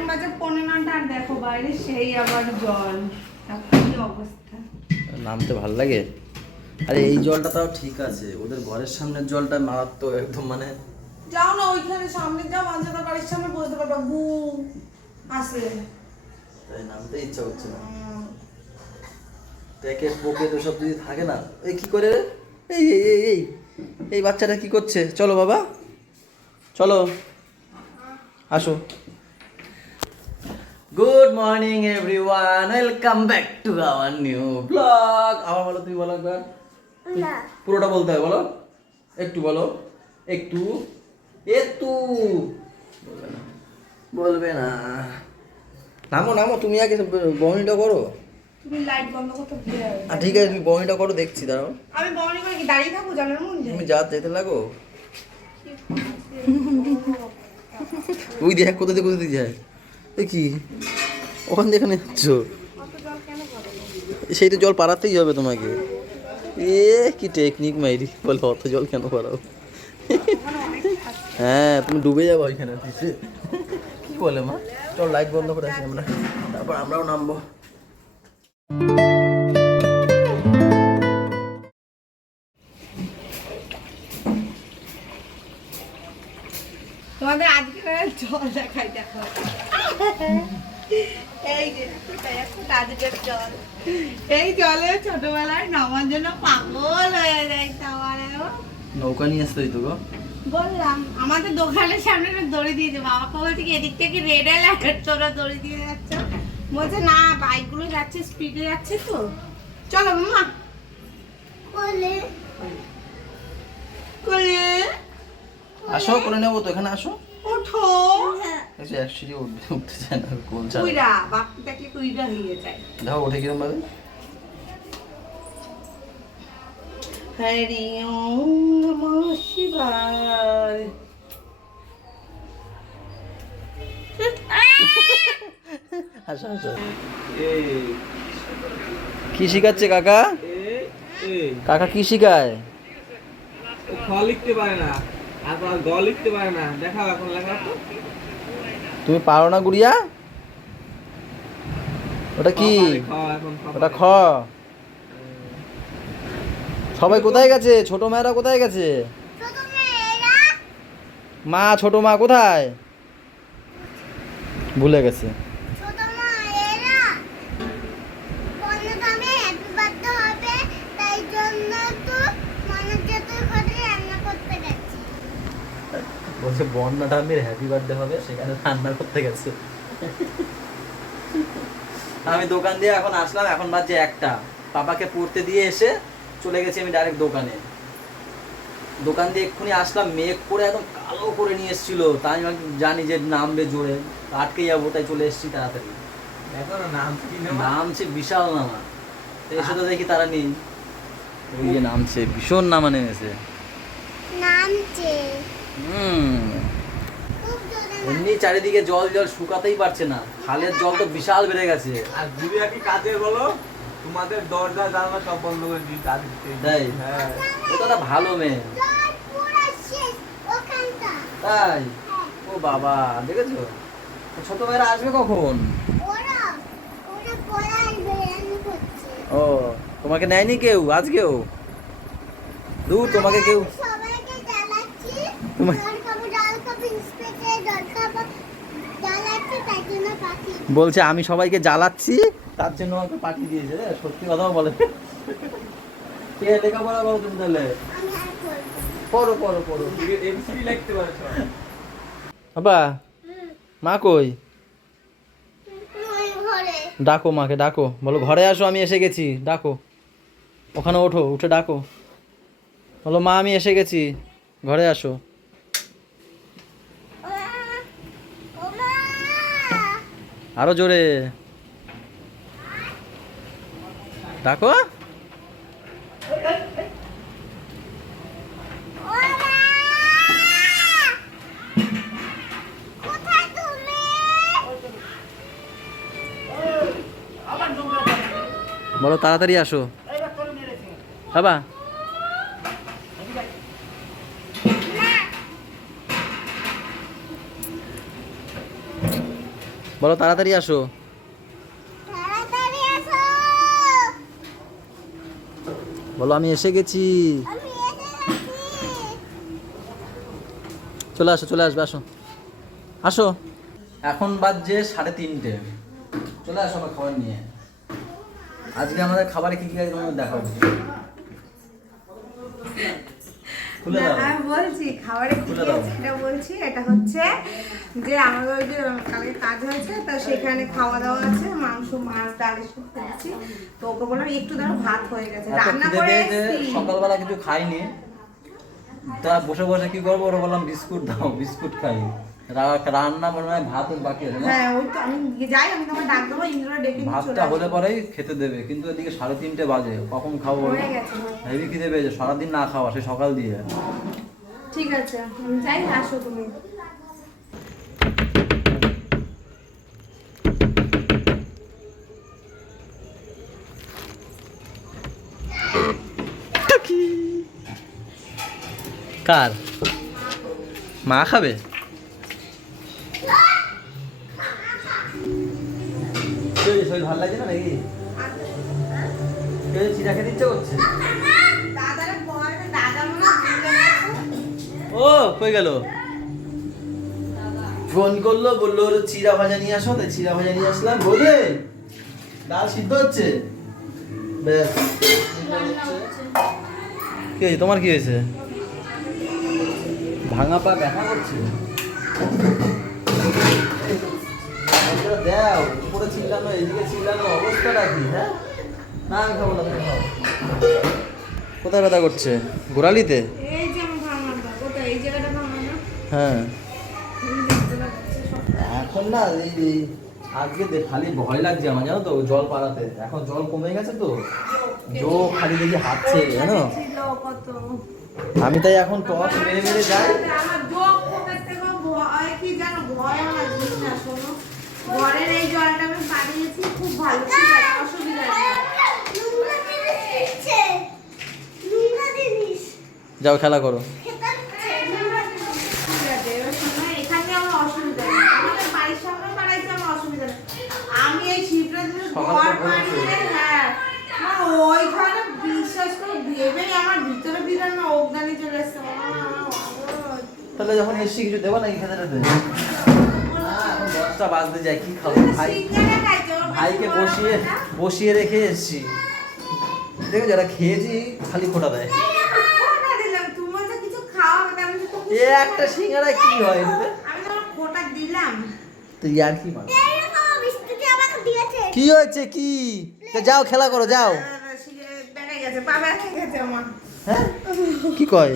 এখন বাজে 15টা আর দেখো বাইরে সেই আবার জল, কি অবস্থা। নামতে ভাল লাগে। আরে এই জলটা তাও ঠিক আছে, ওদের ঘরের সামনের জলটা মারাত্মক একদম, মানে যাও না ওইখানে সামনে যাও, বাচ্চাদের বাড়ির সামনে বসতে পারবা, গু আসে। তাই নামতে ইচ্ছা হচ্ছে না। প্যাকেট পকেট ওসব যদি থাকে না, এই কি করে রে? এই এই এই এই এই বাচ্চাটা কি করছে? চলো বাবা, চলো আসো। Good morning everyone, welcome back to our new blog. আবার বলো, তুমি বলো একবার। পুরোটা বলতে হয়, বলো একটু, বলো একটু একটু। বলবে না। নামো নামো, তুমি আগে বর্ণিটা করো। তুমি লাইট বন্ধ করতে ভুলে যাবে। ঠিক আছে, তুমি বর্ণিটা করো, দেখছি, দাঁড়াও। আমি বনি করে কি দাঁড়িয়ে থাকবো জলের মধ্যে? তুমি যা যেতে লাগো। ওই দেখ কোথা দিয়ে কোথা দিয়ে যায়। এ কি ওখান দিয়ে এখানে যাচ্ছ? অত জল কেন পড়ে? সেই তো জল পাড়াতেই হবে তোমাকে। এ কি টেকনিক মাইরি, বলে অত জল কেন পাড়াও? হ্যাঁ, তুমি ডুবে যাবো ওইখানে। কি বলে মা? চল লাইট বন্ধ করে আসি আমরা, তারপর আমরাও নামবো। তোমাদের আজকে জল দেখাই, দেখো এই যে আজকের জল, এই জলে ছোটবেলায় নামার জন্য পাগল হয়ে যায়। নৌকা নিয়ে আসতে হইতো গো। বললাম আমাদের দোকানের সামনে একটা দড়ি দিয়েছে, বাবাকে বলছে কি এদিক থেকে রেড অ্যালার্ট, তোরা দড়ি দিয়ে যাচ্ছে। বলছে না, বাইকগুলো যাচ্ছে, স্পিডে যাচ্ছে তো। চলো মামা, কোলে কোলে আসো, করে নেবো তো, এখানে আসো। ওঠো। এক সিঁড়ি উঠতে চায় না, কোল ছাড়া। কুইরা বাপু দেখলে কুইরা হয়ে যায়। দেখো ওঠে কিরম ভাবে। হরি ওম নমঃ শিবায়। আসো আসো। কি শিখাচ্ছে কাকা? কাকা কি শিখায়? খ লিখতে পারে না, আর গ লিখতে পারে না। দেখাও এখন লেখা তো। তুমি পারো না গুড়িয়া? ওটা কি? ওটা খ। সবাই কোথায় গেছে? ছোট মেয়েরা কোথায় গেছে? মা, ছোট মা কোথায়? ভুলে গেছে। বলছে বন্যা ঠাম্মির হ্যাপি বার্থডে হবে, সেখানে রান্না করতে গেছে। আমি দোকান দিয়ে এখন আসলাম, এখন বাজে 1টা। পাপাকে পড়তে দিয়ে এসে চলে গেছি আমি ডাইরেক্ট দোকানে। দোকান দিয়ে এক্ষুনি আসলাম, মেঘ করে একদম কালো করে নিয়ে এসেছিল। তাই আমি জানি যে নামবে জোরে, আটকে যাবো, তাই চলে এসেছি তাড়াতাড়ি। দেখো না নামছে বিশাল নামা। তো এসে তো দেখি তারা নেই। ওই যে নামছে, ভীষণ নামা নেমেছে। এমনি চারিদিকে জল জল, শুকাতেই পারছে না। খালের জল তো বিশাল বেড়ে গেছে। আর গুড়িয়া কি কাজের বলো? তোমাদের দরজা জানলা সব বন্ধ করে দিই কাজ দিতে। তাই? হ্যাঁ, ও তো একটা ভালো মেয়ে। তাই? ও বাবা, দেখেছো? ছোট ভাইরা আসবে কখন? ও, তোমাকে নেয়নি কেউ আজকেও? দূর, তোমাকে কেউ বলছে আমি সবাইকে জ্বালাচ্ছি, তার জন্য আমাকে পাঠিয়ে দিয়েছে। সত্যি কথাও বলে। কে লেখাপড়া করো তুমি তাহলে? পড়ো পড়ো পড়ো। এবিসিডি লিখতে পারছো? বাবা, মা কই? ডাকো মাকে, ডাকো, বলো ঘরে আসো, আমি এসে গেছি, ডাকো। ওখানে ওঠো, উঠে ডাকো, বলো মা আমি এসে গেছি, ঘরে আসো। আরো জোরে ডাকো। বলো তাড়াতাড়ি আসো বাবা। বলো তাড়াতাড়ি আসো। তাড়াতাড়ি আসো। বলো আমি এসে গেছি। আমি এসে গেছি। চলে আসো, চলে আসবে, আসো আসো। এখন বাজছে 3:30। চলে আসো আমার খাবার নিয়ে। আজকে আমাদের খাবারে কি কি আছে তোমাদের দেখাবো। খুলে দাও। আমি বলছি খাবারে কি খুলে কি দাও। আছে এটা বলছি। এটা হচ্ছে যে আমাদের ওই যে কালকে কাজ হয়েছে, তো সেখানে খাওয়া দাওয়া আছে, মাংস মাছ ডাল এসব করেছি। তো ওকে বললাম একটু ধরো ভাত হয়ে গেছে, এত রান্না খিদে করে পেয়েছে, এসেছি। সকালবেলা কিছু খাইনি, তা বসে বসে কি করবো, ওরা বললাম বিস্কুট দাও, বিস্কুট খাই। রান্না মনে হয় ভাত বাকি আছে না? হ্যাঁ ওই তো আমি যাই, আমি তোমার ডাক দেবো, ইন্দ্র ডেকে নিয়ে চলে ভাতটা হলে আসবো। পরেই খেতে দেবে, কিন্তু এদিকে 3:30 বাজে, কখন খাবো? হয়ে গেছে। হেভি খিদে পেয়েছে, সারাদিন না খাওয়া, সে সকাল দিয়ে। ঠিক আছে আমি যাই, আসো তুমি। কার মা খাবে? শরীর ভালো লাগছে না নাকি? চিরা খেতে ইচ্ছে করছে। দাদারা বল, দাদা মনে হয় ভুলে গেছে। ও কই গেল? ফোন করলো, বললো ওর চিরা ভাজা নিয়ে আসো, তাই চিরা ভাজা নিয়ে আসলাম। বলে ডাল সিদ্ধ হচ্ছে। ব্যাস, কি হয়েছে তোমার? কি হয়েছে? ভাঙা পা ব্যথা করছে? দেও, উপরে চিল্লানো, এদিকে চিল্লানো, অবস্থাটা কি? হ্যাঁ না আমি খাবো না, তুমি খাও। কোথায় ব্যথা করছে? গোড়ালিতে? এই যে আমার ভাঙাটা, কোথায়? এই জায়গাটা ভাঙা না? হ্যাঁ এই জায়গাটা করছে সব। এখন না আজকে খালি ভয় লাগছে আমার, জানো তো, জল পাড়াতে। এখন জল কমে গেছে তো, জো খালি দেখি হাঁটছে, জানো। ছিল কত। আমি তাই এখন টর্চ মেরে মেরে যাই। আমার যোগ পোকার থেকে ভয়, কি জানো, ভয় আমার জিনিস না। শোনো, ঘরের এই জলটা আমি পাঠিয়েছি, খুব ভালো, ঠিক আছে, অসুবিধা নেই। নোংরা জিনিস দিচ্ছে। নোংরা জিনিস যাও খেলা করো। খেতে দিচ্ছে। ঠিক আছে, এবার শোনো, এখানে আমার অসুবিধা নেই। আমাদের বাড়ির সামনে বাড়াইছে, আমার অসুবিধা নেই। আমি এই শীতটা দিনে সকালে ঘর তো বলেছো। বানিয়ে, হ্যাঁ, আমার ওই ঘরে বিশ্বাস করে ভেবেই আমার ভিতরে ভিতরে না অজ্ঞানী চলে এসছে। তাহলে যখন এসছি কিছু দেবো নাকি খেতে টেতে? না, এখন 10টা বাজতে যায়, কি খাবো? ভাইকে বসিয়ে রেখে এসছি। দেখো যারা খেয়েছি খালি খোটা দেয়। এ একটা সিঙ্গারা কি হয় এতে? আমি তোমার খোটা দিলাম। তো ইয়ার কি মানে? এরকম বিস্কুট আমাকে দিয়েছে। কি হয়েছে কি? তো যাও খেলা করো, যাও। দেখা গেছে, পা ব্যথা গেছে আমার। হ্যাঁ কি কয়?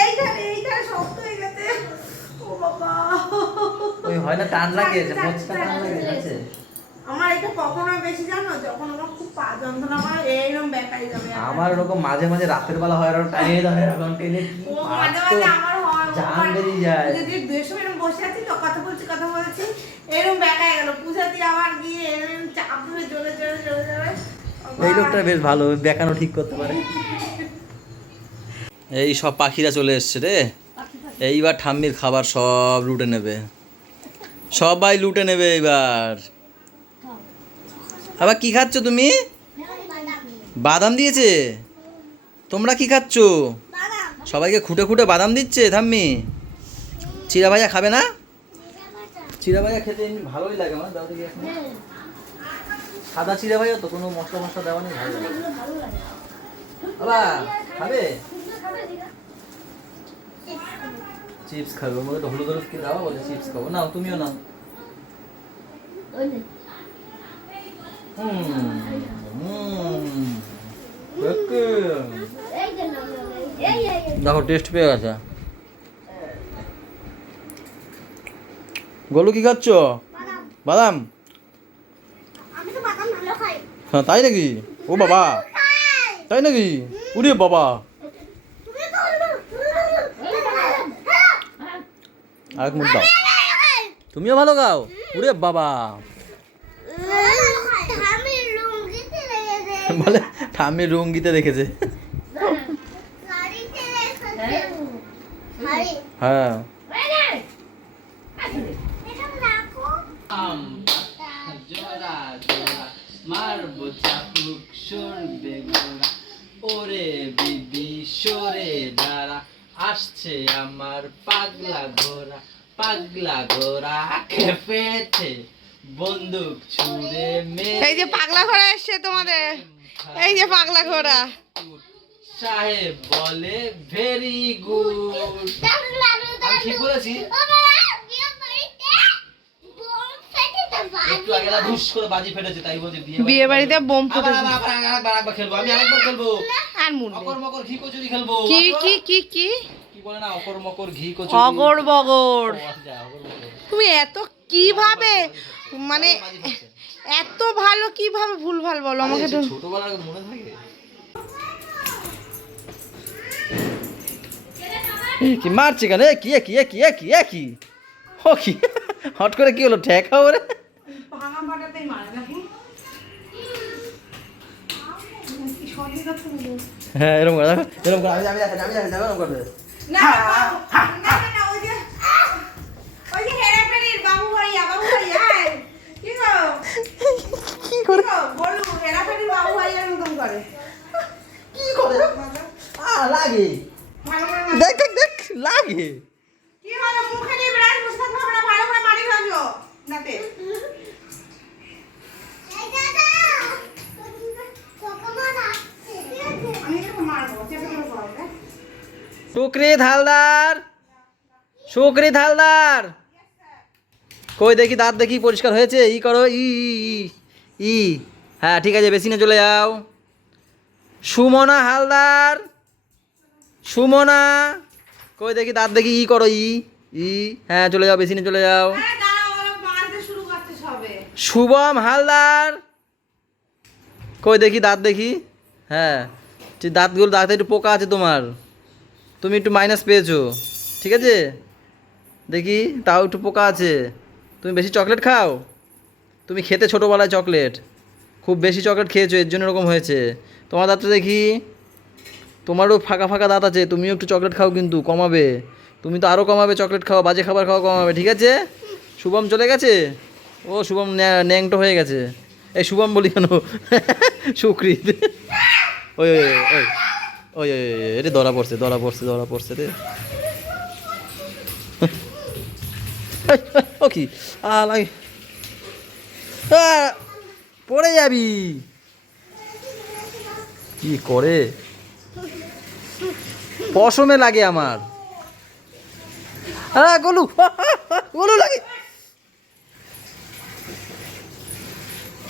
এইখানে শক্ত হয়ে গেছে। ও বাবা। ওই হয় না, টান লাগে, মোচকা টান লাগে, আছে। আমার এটা কখনো বেশি জানো, যখন আমার খুব পা যন্ত্রণা করে এইরকম ব্যাপারই যাবে। আমার এরকম মাঝে মাঝে রাতের বেলা হয়, এরকম টাইনে ধরে, এরকম টেনে কি ও মাঝে মাঝে আমার হয়, জান বেরিয়ে যায়। যদি দুই সময় এরকম বসে আছি তো, কথা বলছি, এরকম ব্যাকা গেল, পূজাতে আবার গিয়ে এরকম চাপ ধরে জোরে জোরে জোরে জোরে। এই লোকটা বেশ ভালো, বেকানো ঠিক করতে পারে। এই সব পাখিরা চলে এসছে রে। এইবার ঠাম্মির খাবার সব লুটে নেবে, সবাই লুটে নেবে এইবার। আবার কি খাচ্ছ তুমি? বাদাম দিয়েছে? তোমরা কি খাচ্ছ? সবাইকে খুঁটে খুঁটে বাদাম দিচ্ছে ঠাম্মি। চিরা ভাজা খাবে না? চিরা ভাজা খেতে এমনি ভালোই লাগে আমার, দাও দেখি এখন। সাদা চিরা ভাজা তো, কোনো মশলা মশলা দেওয়া নেই, ভালো লাগে। বাবা খাবে? চিপস খাবে, ওর মধ্যে হলুদ হলুদ কি দাও, বলে চিপস খাবো। নাও তুমিও নাও। দেখো টেস্ট পেয়ে গেছে। গোলু কি খাচ্ছ? বাদাম? আমি তো বাদাম ভালো খাই। হ্যাঁ তাই নাকি? ও বাবা, তাই নাকি? উরে বাবা, তুমি তো ভালো। আরেক মুখ দাও। তুমিও ভালো খাও? উরে বাবা, আমি লুঙ্গিতে রেখেছে। বলে ঠাম্মি রঙ্গিতে রেখেছে। আরে হ্যাঁ এটা রাখো জোড়া জোড়া মারবো চাপুক সরবে গোড়া ওরে বিবি সরে দাঁড়া আসছে আমার পাগলা ঘোড়া খেপেছে বন্দুক ছুড়ে এই যে পাগলা ঘোড়া এসছে তোমাদের, এই যে পাগলা ঘোড়া। সাহেব বলে ভেরি গুড। আমি ঠিক বলেছি? একটু আগে না ধুস করে বাজি ফেটেছে তাই বলছে বিয়ে বাড়িতে বোম ফুটেছে। আরেকবার খেলবো, আমি আরেকবার খেলবো। আর মুড়বে অকর মকর ঘি কচুরি খেলবো। কি কি কি কি কি বলে না, অকর মকর ঘি কচুরি। অগর বগর। ও, আচ্ছা, অগর বগর। তুমি এত কিভাবে মানে বাজি ফাটছে। এত ভালো কিভাবে ভুলভাল বলো আমাকে আরে, তো। সে ছোটবেলার মনে থাকে। কি মারছে কেন? কি কি কি কি কি ও কি হট করে কি হলো? ঠেকা ওরে। ভাঙা পাটাতেই মারে নাকি? হ্যাঁ এরকম করে দেখো, এরকম করে আমি এরকম করবে। না না না, ওই যে হেরাফেরির বাবু ভাইয়া কি গো কি করে বলু, হেরাফেরির বাবু ভাইয়ার মতন করে। কি করে? লাগে। ভালো করে দেখ দেখ দেখ লাগে। কি হলো, মুখে নিয়ে ব্রাশ বসে থাকতে হবে না, ভালো করে মারি ভাজো নাতে। এই দাদা তোকে মার আসছে আমি এটাকে মারবো, চেপে ধরে পড়াবে। শুকরি থালদার কই দেখি, দাঁত দেখি পরিষ্কার হয়েছে? ই করো, ই ই ই ই। হ্যাঁ ঠিক আছে, বেসিনে চলে যাও। সুমনা হালদার, সুমনা কই দেখি, দাঁত দেখি, ই করো, ই ই। হ্যাঁ চলে যাও, বেসিনে চলে যাও। আরে দাঁড়াও, ওরা মারতে শুরু করতে হবে। শুভম হালদার কই দেখি, দাঁত দেখি। হ্যাঁ দাঁতগুলো, দাঁতে একটু পোকা আছে তোমার, তুমি একটু মাইনাস পেয়েছো, ঠিক আছে? দেখি তাও একটু পোকা আছে। তুমি বেশি চকলেট খাও, তুমি খেতে ছোটোবেলায় চকলেট, খুব বেশি চকলেট খেয়েছো, এর জন্য এরকম হয়েছে। তোমার দাঁতটা দেখি, তোমারও ফাঁকা ফাঁকা দাঁত আছে, তুমিও একটু চকলেট খাও কিন্তু কমাবে, তুমি তো আরও কমাবে চকলেট খাওয়া, বাজে খাবার খাওয়া কমাবে, ঠিক আছে? শুভম চলে গেছে, ও শুভম ন্যাংটো হয়ে গেছে। এই শুভম বলি কেন, সুকৃত। ওই ওই ওই ওই ওই এটা ধরা পড়ছে রে। ও কি লাগে, পড়ে যাবি। কি করে পশমে লাগে আমার, গলু গলু লাগে।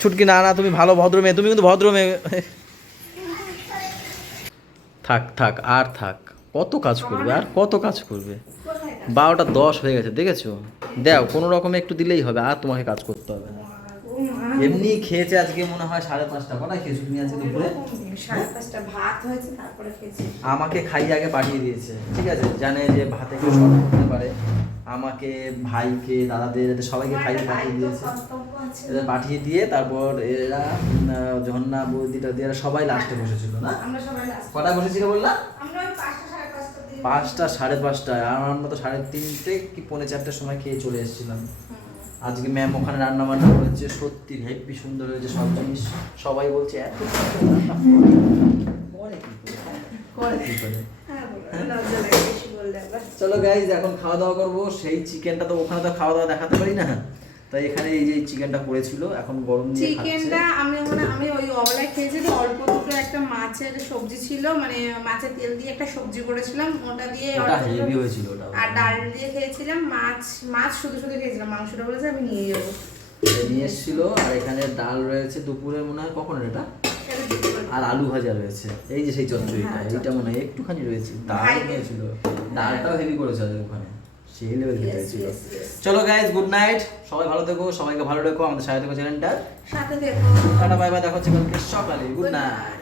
ছুটকি না না, তুমি ভালো ভদ্র মেয়ে, তুমি কিন্তু ভদ্র মেয়ে। থাক থাক আর থাক, কত কাজ করবে আর কত কাজ করবে? 12টা 10 হয়ে গেছে, দেখেছো? দাও কোনো রকমে একটু দিলেই হবে, আর তোমাকে কাজ করতে হবে না। এমনি খেয়েছে আজকে মনে হয় 5:30। কটা খেয়েছো তুমি আজকে দুপুরে? 5:30 ভাত হয়েছে, তারপরে খেয়েছি। আমাকে খাইয়ে আগে পাঠিয়ে দিয়েছে, ঠিক আছে? জানে যে ভাতে কেউ শর্ট করতে পারে, আমাকে, ভাইকে, দাদাদের, এদের সবাইকে খাইয়ে পাঠিয়ে দিয়েছে। এদের পাঠিয়ে দিয়ে তারপর এরা ঝর্ণা, বৌদিটা দিয়ে এরা সবাই লাস্টে বসেছিল না? আমরা সবাই লাস্ট, কটা বসেছিল বললাম? আমরা ওই 5টা 5:30 দিকে 5টা 5:30, আর আমরা তো 3:30 কি 3:45 সময় খেয়ে চলে এসেছিলাম। আজকে ম্যাম ওখানে রান্না বান্না করেছে, সত্যি হেভি সুন্দর হয়েছে সব জিনিস। সবাই বলছে এত করে কি করে। লজ্জা লাগে বেশি বললে আবার। চলো গাইজ এখন খাওয়া দাওয়া করবো। সেই চিকেনটা তো ওখানে তো খাওয়া দাওয়া দেখাতে পারি না, তাই এখানে এই যে চিকেনটা পড়েছিল এখন গরম দিয়ে খাচ্ছে। চিকেনটা আমি ওই অবলায় খেয়েছি, তো অল্প দুটো একটা মাছের সবজি ছিল, মানে মাছের তেল দিয়ে একটা সবজি করেছিলাম, ওটা দিয়ে ওটা অল্প হেভি দুটো- হয়েছিল ওটা। আর ডাল দিয়ে খেয়েছিলাম। মাছ শুধু খেয়েছিলাম, মাংসটা বলেছে আমি নিয়ে যাবো। এটা নিয়ে এসেছিল, আর এখানে ডাল রয়েছে দুপুরে মনে হয়, কখন এটা, আর আলু ভাজা রয়েছে। এই যে সেই চচ্চড়িটা, হ্যাঁ, এইটা মনে হয় একটুখানি রয়েছে, ডাল ভাই। নিয়েছিল, ডালটাও হেভি করেছে ওখানে, সেই লেভেল খেতে Yes, হয়েছিল। yes, yes. চলো গাইজ, গুড নাইট, সবাই ভালো থেকো, সবাইকে ভালো রেখো, আমাদের সাথে থেকো চ্যানেলটা। সাথে দেখো। টাটা বাই বাই, দেখা হচ্ছে কালকে সকালে। Good Good night. night.